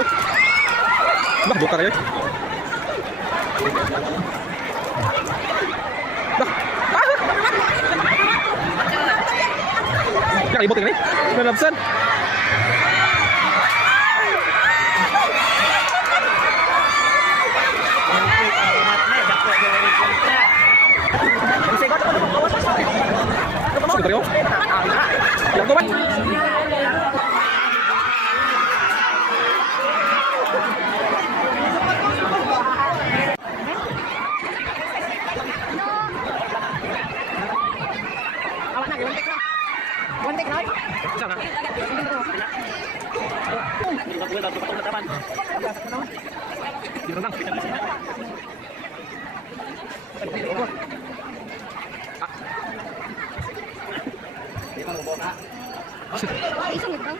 Bah, buka kayo. Bah. Yang ibutin ni. Nalabsan. Sebentar yo. Yang tu, Pak. Isang ito.